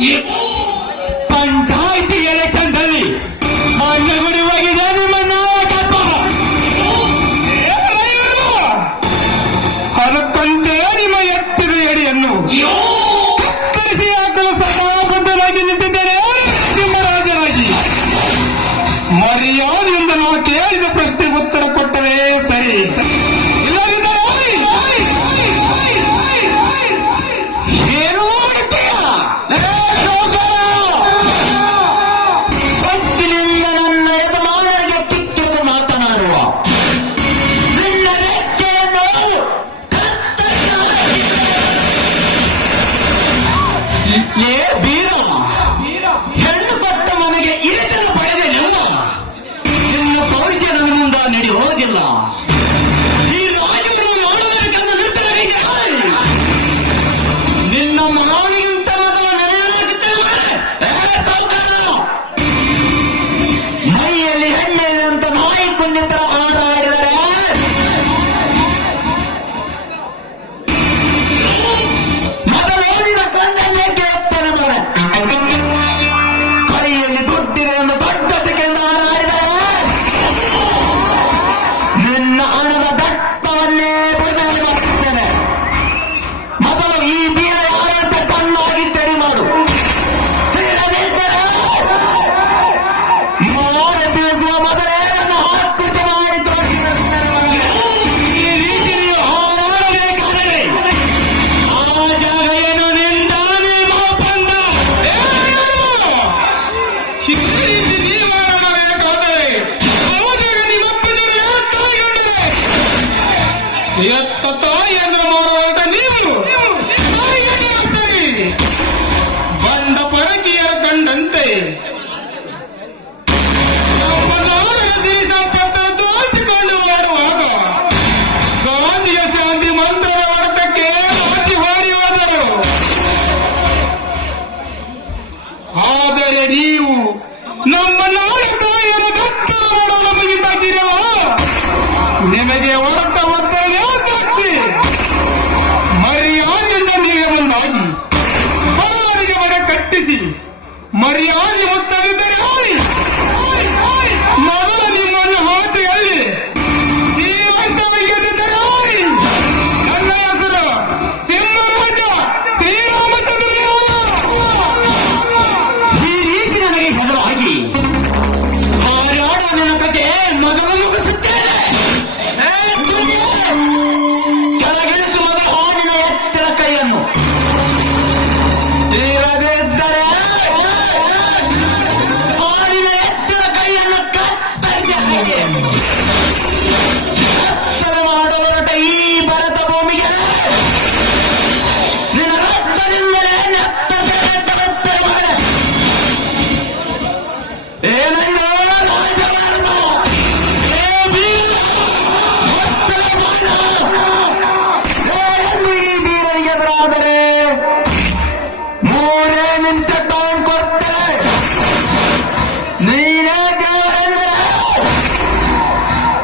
লাগে ಏ, ಬೀರ. ಹೆಣ್ಣು ಕೊಟ್ಟ ಮನೆಗೆ ಇರಿತನ್ನು ಪಡೆದೆ ನಿಮ್ಮ ನಿಮ್ಮ ತೋರಿಸಿ ನನ್ನ ನಡಿ ಹೋಗಿಲ್ಲ. ಈ ರಾಜವನ್ನು ನೋಡಬೇಕೆಂದು ನಿರ್ಧಾರ ನಿನ್ನ ಮಾವಿಗಿಂತ ಮೊದಲು ನನಗೆ ಮೈಯಲ್ಲಿ ಹೆಣ್ಣಿದೆ ಅಂತ ಮಾಯಿ ಕುಂದಿತರ ಮಾತಾಡಿದರೆ ಎತ್ತ ತಾಯಿಯನ್ನು ಮಾರುವಂತ ನೀವು. ಬಂದ ಪರಕೀಯ ಕಂಡಂತೆ. ನಮ್ಮ ನಾಡಿನ ಸಂಪತ್ತನ್ನು ದೋಚಿಕೊಂಡು ಮಾಡುವಾಗ ಗಾಂಧಿಯ ಶಾಂತಿ ಮಂತ್ರದ ವರ್ಗಕ್ಕೆ ಆಚಿ ಹಾರಿ ಆದರೆ ನೀವು ನಮ್ಮ